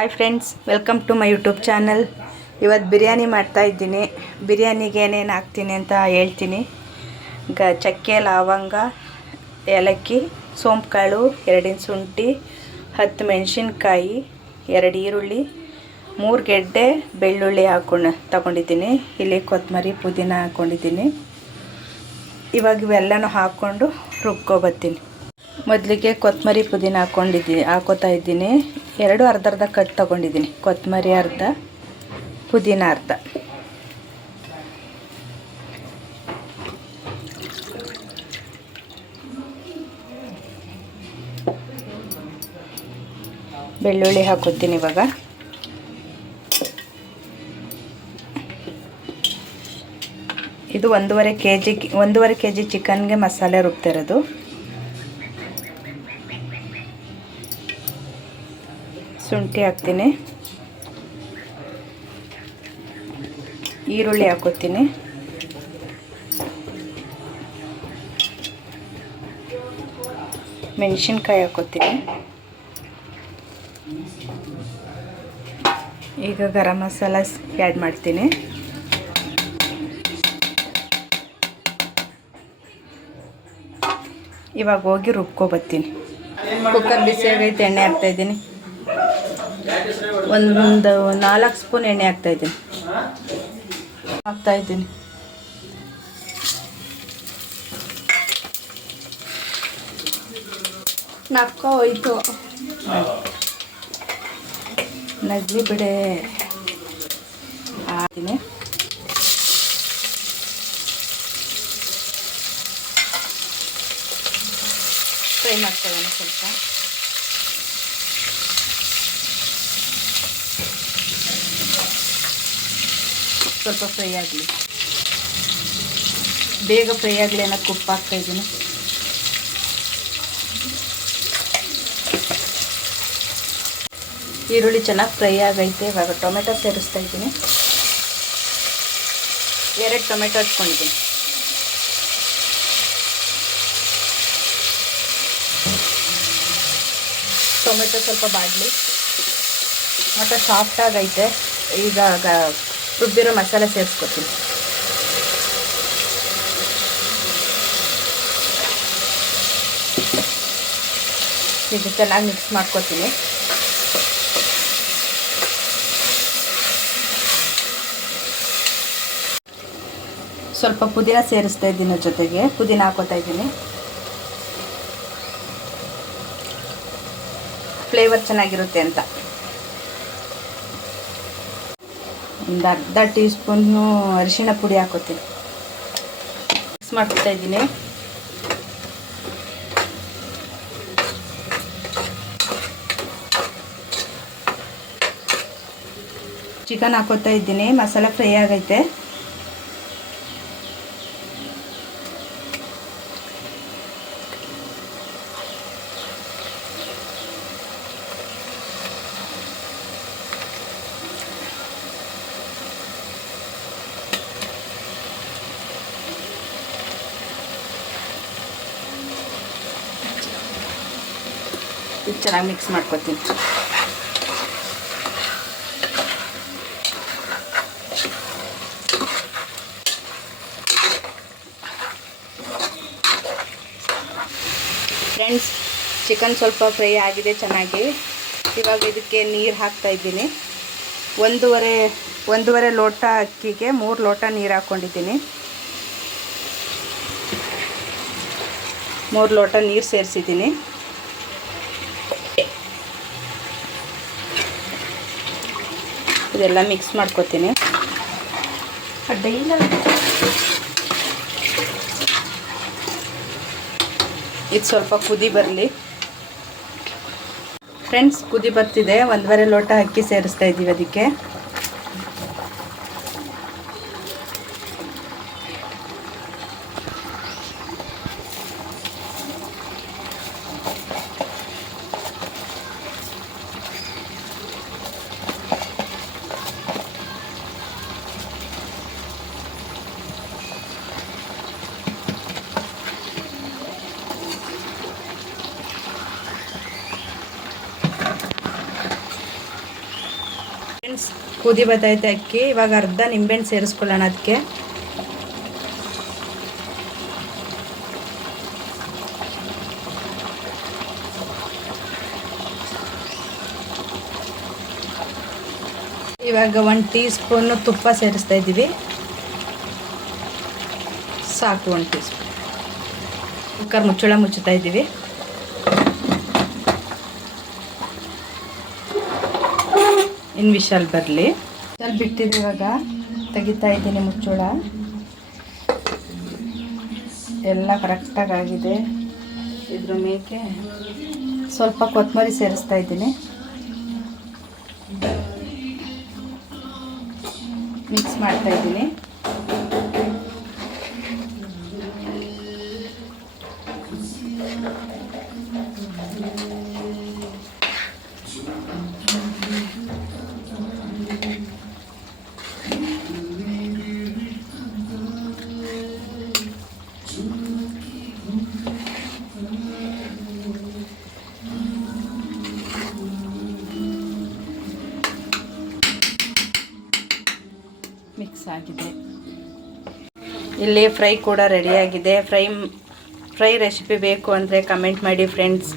Hi friends, welcome to my YouTube channel. ಇವತ್ತು ಬಿರಿಯಾನಿ ಮಾಡ್ತಾಯಿದ್ದೀನಿ. ಬಿರಿಯಾನಿಗೆ ಏನೇನು ಹಾಕ್ತೀನಿ ಅಂತ ಹೇಳ್ತೀನಿ. ಚಕ್ಕೆ, ಲವಂಗ, ಏಲಕ್ಕಿ, ಸೋಂಪು ಕಾಳು, 2 ಶುಂಠಿ, 10 ಮೆಣಸಿನ್ಕಾಯಿ, 2 ಈರುಳ್ಳಿ, 3 ಗೆಡ್ಡೆ ಬೆಳ್ಳುಳ್ಳಿ ತಗೊಂಡಿದ್ದೀನಿ. ಇಲ್ಲಿ ಕೊತ್ತಂಬರಿ, ಪುದೀನ ಹಾಕ್ಕೊಂಡಿದ್ದೀನಿ. ಇವಾಗ ಇವೆಲ್ಲನೂ ಹಾಕ್ಕೊಂಡು ರುಬ್ಕೊಬತ್ತೀನಿ. ಮೊದಲಿಗೆ ಕೊತ್ತಂಬರಿ, ಪುದೀನ ಹಾಕೋತಾ ಇದ್ದೀನಿ. 2 ಅರ್ಧ ಕಟ್ ತೊಗೊಂಡಿದ್ದೀನಿ. ಕೊತ್ತಂಬರಿ ಅರ್ಧ, ಪುದೀನ ಅರ್ಧ. ಬೆಳ್ಳುಳ್ಳಿ ಹಾಕೋತೀನಿ ಇವಾಗ. ಇದು 1.5 ಕೆ ಜಿ ಚಿಕನ್ಗೆ ಮಸಾಲೆ ರುಬ್ತಿರೋದು. ಶುಂಠಿ ಹಾಕ್ತೀನಿ, ಈರುಳ್ಳಿ ಹಾಕೋತೀನಿ, ಮೆಣಸಿನ್ಕಾಯಿ ಹಾಕೋತೀನಿ. ಈಗ ಗರಂ ಮಸಾಲ ಆ್ಯಡ್ ಮಾಡ್ತೀನಿ. ಇವಾಗ ಹೋಗಿ ರುಬ್ಕೊಬತ್ತೀನಿ. ಕುಕ್ಕರ್ ಬಿಸಿಯಾಗೈತೆ, ಎಣ್ಣೆ ಹಾಕ್ತಾಯಿದ್ದೀನಿ. ಒಂದು 4 ಸ್ಪೂನ್ ಎಣ್ಣೆ ಹಾಕ್ತಾಯಿದ್ದೀನಿ. ನಕ್ಕೋ ಹೋಯ್ತು, ನಗ್ಲಿ ಬಿಡೆ. ಹಾಕ್ತೀನಿ. ಫ್ರೈ ಮಾಡ್ಕೊಳ್ಳೋಣ ಸ್ವಲ್ಪ. ಸ್ವಲ್ಪ ಫ್ರೈ ಆಗಲಿ, ಬೇಗ ಫ್ರೈ ಆಗಲಿ ಅನ್ನೋಕ್ಕೆ ಉಪ್ಪು ಹಾಕ್ತಾಯಿದ್ದೀನಿ. ಈರುಳ್ಳಿ ಚೆನ್ನಾಗಿ ಫ್ರೈ ಆಗೈತೆ. ಇವಾಗ ಟೊಮೆಟೊ ಸೇರಿಸ್ತಾ ಇದ್ದೀನಿ. 2 ಟೊಮೆಟೊ ಹಚ್ಕೊಂಡಿದ್ದೀನಿ. ಟೊಮೆಟೊ ಸ್ವಲ್ಪ ಬಾಡಲಿ. ಮತ್ತು ಸಾಫ್ಟ್ ಆಗೈತೆ. ಈಗ ರುಬ್ಬಿರೋ ಮಸಾಲೆ ಸೇರಿಸ್ಕೊತೀನಿ. ಇದು ಚೆನ್ನಾಗಿ ಮಿಕ್ಸ್ ಮಾಡ್ಕೊತೀನಿ. ಸ್ವಲ್ಪ ಪುದೀನ ಸೇರಿಸ್ತಾ ಇದ್ದೀನಿ. ಜೊತೆಗೆ ಪುದೀನ ಹಾಕೋತಾ ಇದ್ದೀನಿ. ಫ್ಲೇವರ್ ಚೆನ್ನಾಗಿರುತ್ತೆ ಅಂತ. ಒಂದು ಅರ್ಧ ಟೀ ಸ್ಪೂನು ಅರಿಶಿಣ ಪುಡಿ ಹಾಕೋತೀನಿ. ಮಿಕ್ಸ್ ಮಾಡ್ಕೊತಾ ಇದ್ದೀನಿ. ಚಿಕನ್ ಹಾಕೋತಾ ಇದ್ದೀನಿ. ಮಸಾಲೆ ಫ್ರೈ ಆಗೈತೆ. ಚೆನ್ನಾಗಿ ಮಿಕ್ಸ್ ಮಾಡ್ಕೊತೀನಿ. ಫ್ರೆಂಡ್ಸ್, ಚಿಕನ್ ಸ್ವಲ್ಪ ಫ್ರೈ ಆಗಿದೆ ಚೆನ್ನಾಗಿ. ಇವಾಗ ಇದಕ್ಕೆ ನೀರು ಹಾಕ್ತಾ ಇದ್ದೀನಿ. ಒಂದೂವರೆ ಲೋಟ ಅಕ್ಕಿಗೆ 3 ಲೋಟ ನೀರು ಹಾಕ್ಕೊಂಡಿದ್ದೀನಿ. 3 ಲೋಟ ನೀರು ಸೇರಿಸಿದ್ದೀನಿ. ಇದೆಲ್ಲ ಮಿಕ್ಸ್ ಮಾಡ್ಕೊತೀನಿ. ಇದು ಸ್ವಲ್ಪ ಕುದಿ ಬರಲಿ. ಫ್ರೆಂಡ್ಸ್, ಕುದಿ ಬರ್ತಿದೆ. 1.5 ಲೋಟ ಅಕ್ಕಿ ಸೇರಿಸ್ತಾ ಇದ್ದೀವಿ ಅದಕ್ಕೆ. ಕುದಿ ಬತ್ತೈತೆ ಅಕ್ಕಿ. ಇವಾಗ ಅರ್ಧ ನಿಂಬೆಹಣ್ಣು ಸೇರಿಸ್ಕೊಳ್ಳೋಣ ಅದಕ್ಕೆ. ಇವಾಗ 1 ಟೀ ಸ್ಪೂನು ತುಪ್ಪ ಸೇರಿಸ್ತಾ ಇದ್ದೀವಿ. ಸಾಕು 1 ಟೀ ಸ್ಪೂನ್. ಕುಕ್ಕರ್ ಮುಚ್ಚಳ ಮುಚ್ಚುತ್ತಾ ಇದ್ದೀವಿ. ಇನ್ನು ವಿಶಾಲ್ ಬರಲಿ. ವಿಶಾಲ್ ಬಿಟ್ಟಿದ್ದು ಇವಾಗ ತೆಗಿತಾ ಇದ್ದೀನಿ ಮುಚ್ಚಳ. ಎಲ್ಲ ಕರೆಕ್ಟಾಗಿ ಆಗಿದೆ. ಇದ್ರ ಮೇಲೆ ಸ್ವಲ್ಪ ಕೊತ್ತಂಬರಿ ಸೇರಿಸ್ತಾ ಇದ್ದೀನಿ. ಮಿಕ್ಸ್ ಮಾಡ್ತಾ ಇದ್ದೀನಿ. ಮಿಕ್ಸ್ ಆಗಿದೆ. ಇಲ್ಲಿ ಫ್ರೈ ಕೂಡ ರೆಡಿಯಾಗಿದೆ. ಫ್ರೈ ರೆಸಿಪಿ ಬೇಕು ಅಂದರೆ ಕಮೆಂಟ್ ಮಾಡಿ ಫ್ರೆಂಡ್ಸ್.